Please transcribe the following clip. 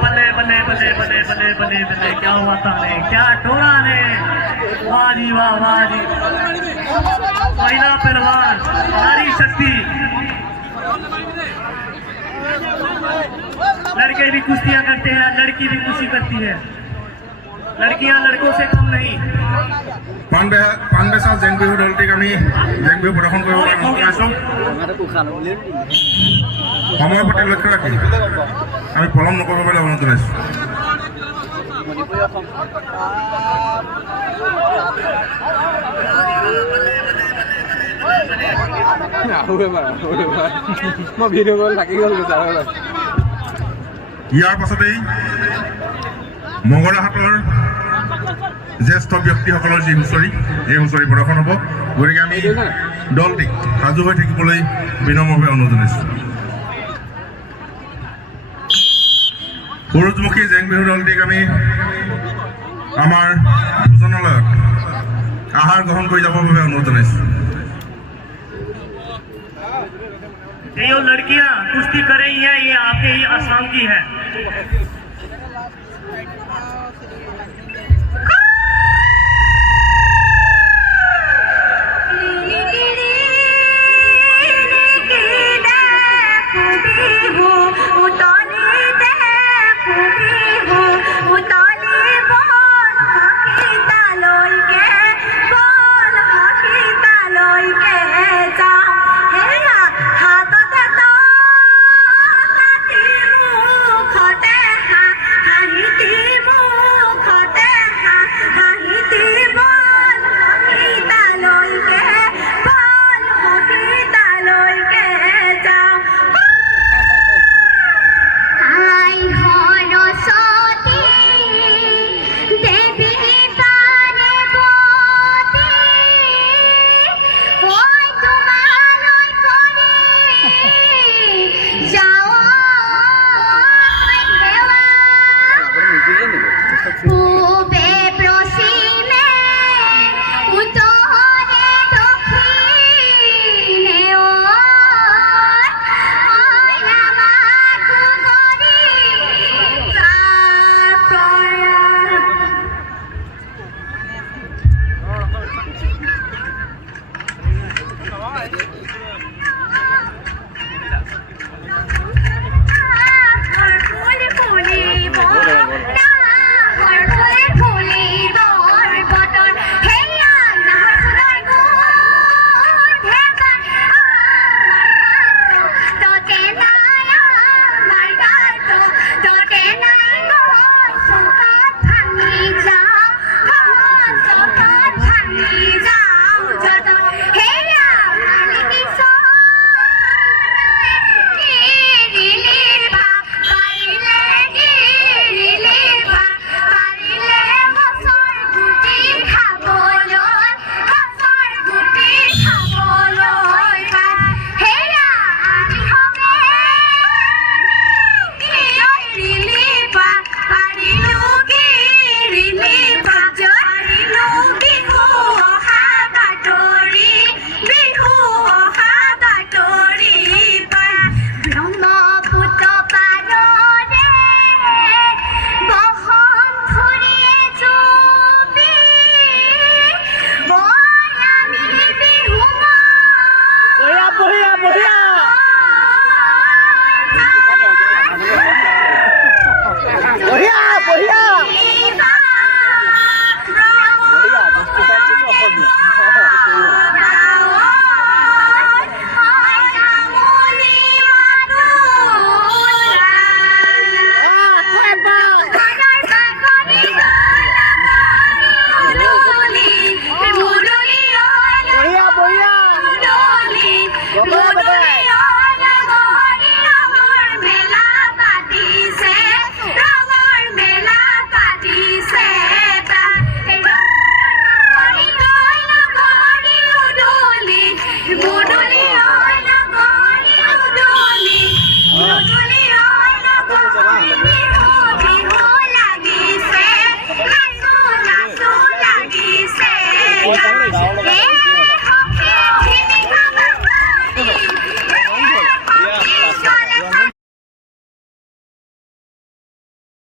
बल्ले बल्ले बल्ले बल्ले बल्ले बल्ले बल्ले क्या हुआ था ने क्या टोरा ने वाह जी महिला पहलवान नारी शक्ति लड़के भी कुश्तियां करते हैं लड़की भी कुश्ती करती है लड़कियां लड़कों से कम नहीं पांडे साल जेंग बिहु दलटी आमी जेंग बिहु प्रदर्शन কৰিব আছো সময় প্ৰতি লক্ষ্য ৰাখি আমি পলম নকৰিবলৈ অনুৰোধ জনাইছো মই ভিডিঅ' কল থাকি গ'ল ইয়াৰ পাছতেই মগৰাহাটৰ জ্যেষ্ঠ ব্যক্তিসকলৰ যি হুঁচৰি এই হুঁচৰি প্ৰদৰ্শন হ'ব গতিকে আমি দলটিক সাজু হৈ থাকিবলৈ বিনম্ৰভাৱে অনুৰোধ জনাইছোঁ সূৰুযমুখী জেং বিহু দলটিক আমি আমাৰ ভোজনালয়ত আহাৰ গ্ৰহণ কৰি যাবৰ বাবে অনুৰোধ জনাইছোঁ ये लड़कियां कुश्ती कर रही हैं ये आपके ही आसाम की है